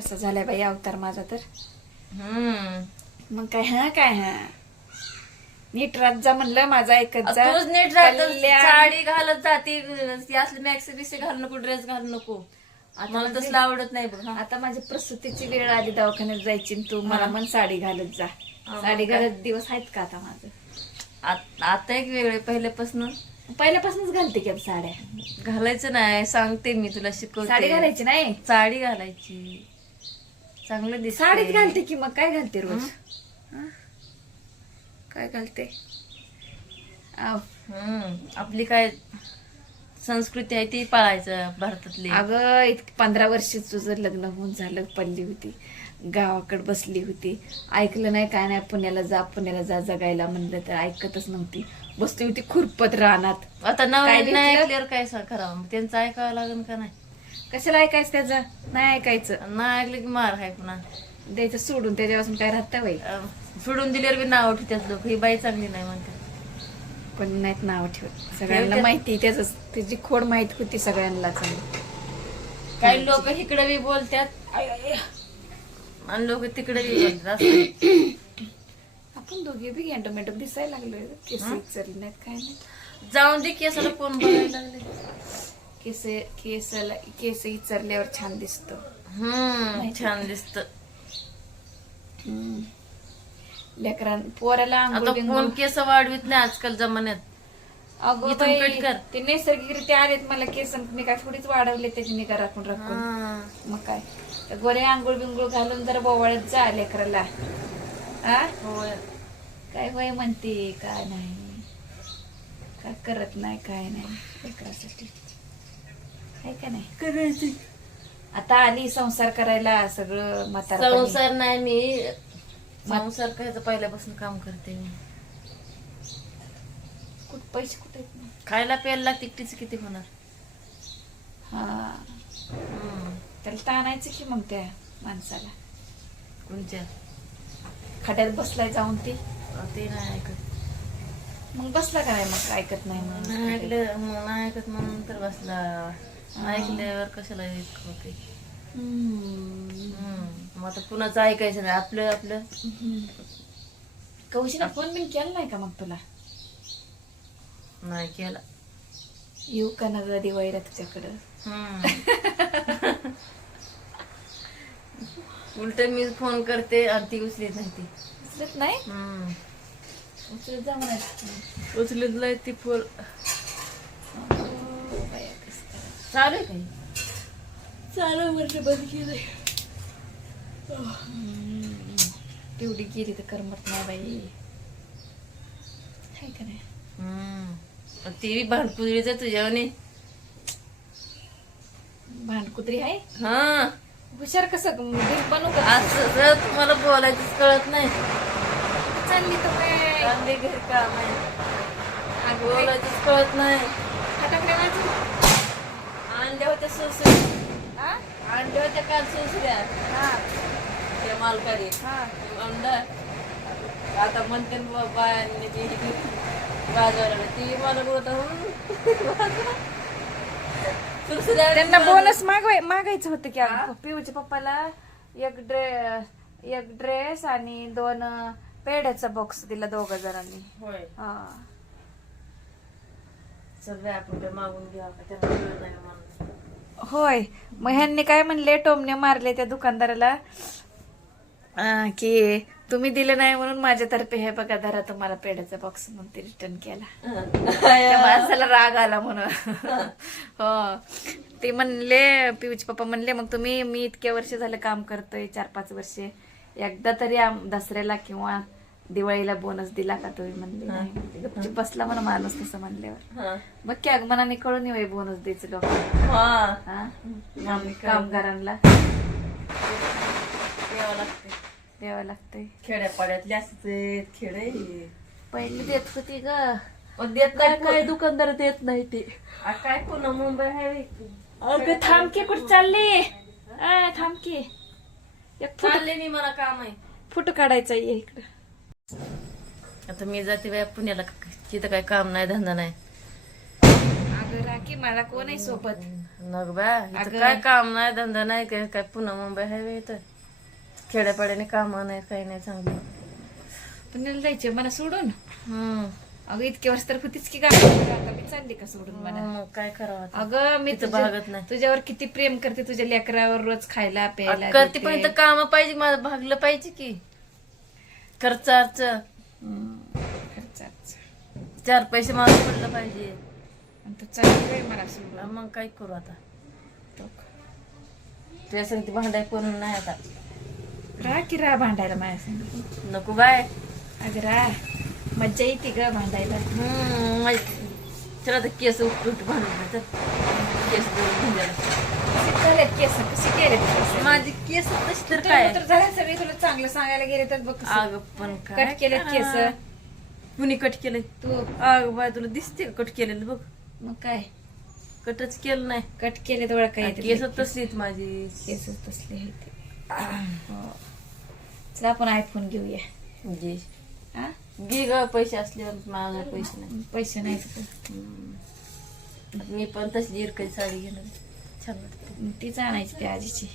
कसा झालाय बाई अवतार माझा तर. मग काय नीट रात जा म्हणलं, माझा ऐकत जा. तूच नीट साडी घालत जाती, असले मॅक्सी बिक्सी घालू नको, ड्रेस घालू नको. मला तसलं आवडत नाही बघ. आता माझी प्रसूतीची वेळ आली, दवाखान्यात जायची, तू मला मन साडी घालत जा. साडी घालत दिवस आहेत का आता माझं? आता एक वेगळे पहिल्यापासूनच घालते की साड्या. घालायचं नाही, सांगते मी तुला, शिकवते. साडी घालायची नाही, साडी घालायची, चांगलं दिसत. साडीच घालते की मग काय घालते रोज? काय घालते? आपली काय संस्कृती आहे ती पाळायचं भारतातली. अगं 15 वर्ष तुझं लग्न होऊन झालं, पडली होती गावाकडे, बसली होती, ऐकलं नाही काय नाही. पुण्याला जा जगायला म्हणलं तर ऐकतच नव्हती, बसली होती खुरपत रानात. आता नाही ऐकल्यावर काय करावं? त्यांचं ऐकावं लागेल का नाही? कशाला ऐकायचं त्याचं? नाही ऐकायचं. नाही ऐकलं की मार आहे पुन्हा द्यायचं सोडून, त्याच्यापासून काय राहतं बाई. सोडून दिल्यावर बी नाव ठेवतात लोक, ही बाई चांगली नाही म्हणतात. कोणी नाहीत नाव ठेवत, सगळ्यांना माहिती, त्याची खोड माहित होती सगळ्यांना. काही लोक इकडे बी बोलतात आणि लोक तिकडे बी बोलतात. आपण दोघे बी गॅन्टोमॅटो दिसायला लागलोय. केस इचरले नाहीत काय नाही. जाऊन दे, केसाला कोण बघायला लागले? केस इचरल्यावर छान दिसत. छान दिसत. पोराला आता कोण केस वाढवित नाही आजकाल जमान्यात. अगं ते नैसर्गिकरित्या आलेत मला केस, मी काय थोडीच वाढवले त्याची निगा राखून. मग काय गोरे आंघोळ बिंगोळ घालून जरा बोवाळत जा लेकराला. काय होय म्हणते, काय नाही, काय करत नाही, काय नाही लेकरासाठी, आहे का नाही? करायची आता आली संसार करायला, सगळं म्हातारा. संसार नाही, मी संसार करायचं पहिल्यापासून काम करते मी. पैसे कुठे? खायला प्यायला लागते, एकटीच किती होणार? त्याला ताणायचं की मग त्या माणसाला. कोणत्या खड्यात बसलाय जाऊन ते नाही ऐकत. मग बसला काय? मग ऐकत नाही म्हणून नाही ऐकत म्हणून तर बसला. ऐकल्यावर कशाला होते? मग आता कुणाचं ऐकायचं नाही, आपलं आपलं. कौशीला फोन बिन केला नाही का मग तुला? नाही केला. येऊ का ना ग दिवाळीला तुझ्याकडं? उलट मी फोन करते आणि ती उचलीत नाही. ती उचलत नाही? उचलत जा म्हणा. उचलीत नाही ती फोन. चालू आहे काही? चालू म्हटलं बंद केलंय. तेवढी गेली तर करमत नाही बाई, आहे का नाही? ती बी भांडकुदरीच आहे तुझ्यावानी. भांडकुत्री आहे? हुशार कसं बनू का? असं तुम्हाला बोलायचंच कळत नाही. चालली तर काय? चालली घरी काम आहे, बोलायचंच कळत नाही. फटाकडे वाजून आणल्या होत्या सुसऱ्या, आणल्या होत्या काल सुसऱ्या त्या मालकाने. आता म्हणते बायांनी वाजवायला, ती मला बोलत त्यांना बोनस मागायचं होतं की पिऊच्या पप्पाला एक ड्रेस आणि 2 पेढ्याचा बॉक्स दिला 2 जणांनी. होय. सगळ्या आपण मागून घ्या, त्यांना कळत नाही म्हणून. होय. मग ह्यांनी काय म्हणले, टोमणे मारले त्या दुकानदाराला की तुम्ही दिलं नाही म्हणून माझ्यातर्फे हे बघा धरा तुम्हाला पेढ्याचा बॉक्स, म्हणून ते रिटर्न केला. त्या माणसाला राग आला म्हणून. हो, ते म्हणले, पिऊचे पप्पा म्हणले मग मी इतक्या वर्ष झालं काम करतोय, 4-5 वर्षे, एकदा तरी दसऱ्याला किंवा दिवाळीला बोनस दिला का तुम्ही? म्हणले गपचूप बसला म्हणा माणूस तसं म्हणल्यावर. मग की मनाने कळून येऊ बोनस द्यायचं लोकांना, कामगारांना द्यावं लागतंय. खेड्यापाड्यातले असते खेडे पहिले देत होती ग, देत नाही काय दुकानदार देत नाही ते. काय पुन्हा मुंबई आहे. अगं थांबकी कुठं चालली? थांबकी, चालले नाही, मला काम आहे, फोटो काढायचा ये इकडं. आता मी जाते बाय पुण्याला, तिथं काय काम नाही धंदा नाही. अगं राखी मला कोण आहे सोबत? नग बा इथं अगं. काय काम नाही धंदा नाही काय पुन्हा मुंबई हायवे इथं खेड्यापाड्याने काम नाही काही नाही चांगलं. पुण्याला जायचे मला सोडून. हम्म. अगं इतके वर्ष तर होतीच की गाडी, आता मी चालली का सोडून मला. मग काय करावं आता? अगं मी इथं भागत नाही. तुझ्यावर किती प्रेम करते, तुझ्या लेकरावर रोज खायला प्यायला करते देते. पण इथं काम पाहिजे मला भागलं पाहिजे की खर्चाच खर्चाचं. 4 पैसे मला पडलं पाहिजे. आणि तू चालली बाई मला सोडून. मग काय करू आता? तो तुझ्या सांगते भांडाय कोण नाही आता. राह की राह भांडायला माझ्या संग. नको बाय. अगं राह, मज्जा येते ग भांडायला. चला आता केस उठ भांडून तर केस भांडायला. कसे केलेत केस, कसे केलेत केस? माझी केस तशी तर काय काय तर झालं सगळे, तुला चांगलं सांगायला गेले तर बघ कसं अग पण काय कट केलेत केस. कुणी कट केलंय? तू अग बाय तुला दिसते का कट केलेलं बघ. मग काय कटच केलं नाही. कट केले तर ओळखा येते. केस तसलीच माझी. केस तसले आहेत. हो. चला आपण आयफोन घेऊया. घे हा? घे ग पैसे असल्यावर माझ्या पैसे नाही. पैसे नाही तर मी पण तसली इरकरी साडी घेणार छान वाटते. तीच आणायची त्या आजीची.